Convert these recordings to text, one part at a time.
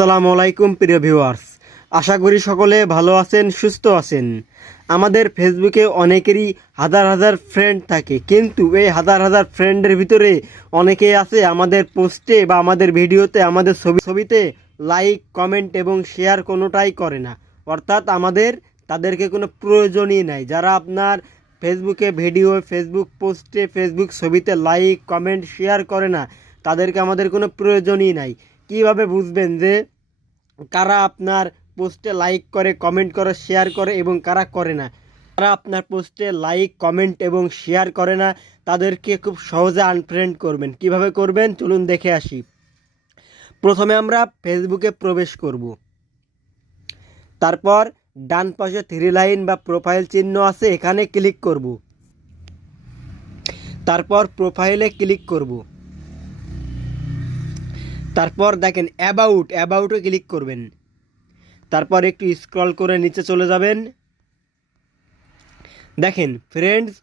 আসসালামু আলাইকুম প্রিয় ভিউয়ার্স, আশা করি সকলে ভালো আছেন, সুস্থ আছেন। আমাদের ফেসবুকে অনেকেরই হাজার হাজার ফ্রেন্ড থাকে, কিন্তু এই হাজার হাজার ফ্রেন্ডের ভিতরে অনেকেই আছে আমাদের পোস্টে বা আমাদের ভিডিওতে, আমাদের ছবিতে লাইক, কমেন্ট এবং শেয়ার কোনোটাই করে না। অর্থাৎ তাদেরকে কোনো প্রয়োজনই নাই। যারা আপনার ফেসবুকে ভিডিও, ফেসবুক পোস্টে, ফেসবুক ছবিতে লাইক, কমেন্ট, শেয়ার করে না, তাদেরকে আমাদের কোনো প্রয়োজনই নাই। কিভাবে বুঝবেন যে কারা আপনার পোস্টে লাইক করে, কমেন্ট করে, শেয়ার করে এবং কারা করে না? যারা আপনার পোস্টে লাইক, কমেন্ট এবং শেয়ার করে না, তাদেরকে খুব সহজে আনফ্রেন্ড করবেন। কিভাবে করবেন চলুন দেখে আসি। প্রথমে আমরা ফেসবুকে প্রবেশ করব। তারপর ডান পাশে থ্রি লাইন বা প্রোফাইল চিহ্ন আছে, এখানে ক্লিক করব। তারপর প্রোফাইলে ক্লিক করব। তারপর দেখেন অ্যাবাউটে ক্লিক করবেন। তারপর একটু স্ক্রল করে নিচে চলে যাবেন। দেখেন ফ্রেন্ডস,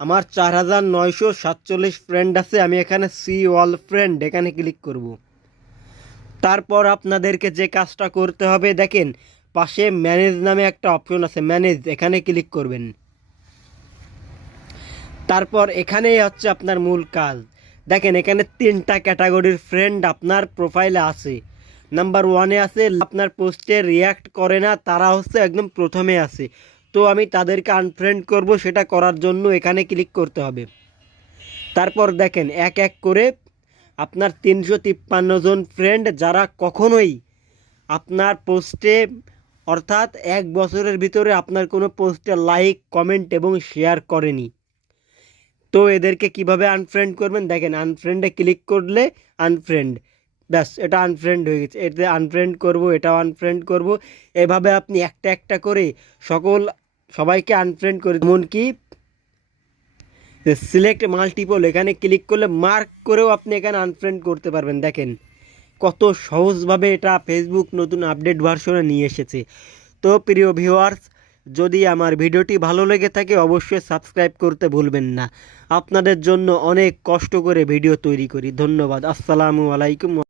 আমার 4947 ফ্রেন্ড আছে। আমি এখানে সি অল ফ্রেন্ড, এখানে ক্লিক করব। তারপর আপনাদেরকে যে কাজটা করতে হবে, দেখেন পাশে ম্যানেজ নামে একটা অপশন আছে, ম্যানেজ, এখানে ক্লিক করবেন। তারপর এখানেই হচ্ছে আপনার মূল কাজ। দেখেন এখানে 3টা ক্যাটাগরির ফ্রেন্ড আপনার প্রোফাইলে আছে। নাম্বার 1-এ আছে আপনার পোস্টে রিয়্যাক্ট করে না, তারা হচ্ছে একদম প্রথমে আছে। তো আমি তাদেরকে আনফ্রেন্ড করব, সেটা করার জন্য এখানে ক্লিক করতে হবে। তারপর দেখেন এক এক করে আপনার 353 জন ফ্রেন্ড যারা কখনোই আপনার পোস্টে, অর্থাৎ 1 বছরের ভিতরে আপনার কোনো পোস্টে লাইক, কমেন্ট এবং শেয়ার করেনি। তো এদেরকে কিভাবে আনফ্রেন্ড করবেন, দেখেন আনফ্রেন্ডে ক্লিক করলে আনফ্রেন্ড, ব্যাস এটা আনফ্রেন্ড হয়ে গেছে। এতে আনফ্রেন্ড করব, এটাও আনফ্রেন্ড করব। এভাবে আপনি একটা একটা করে সবাইকে আনফ্রেন্ড করে, এমনকি সিলেক্ট মাল্টিপল, এখানে ক্লিক করলে মার্ক করেও আপনি এখানে আনফ্রেন্ড করতে পারবেন। দেখেন কত সহজভাবে এটা ফেসবুক নতুন আপডেট ভার্সনে নিয়ে এসেছে। তো প্রিয় ভিউয়ার্স, যদি আমার ভিডিওটি ভালো লেগে থাকে অবশ্যই সাবস্ক্রাইব করতে ভুলবেন না। আপনাদের জন্য অনেক কষ্ট করে ভিডিও তৈরি করি। ধন্যবাদ। আসসালামু আলাইকুম।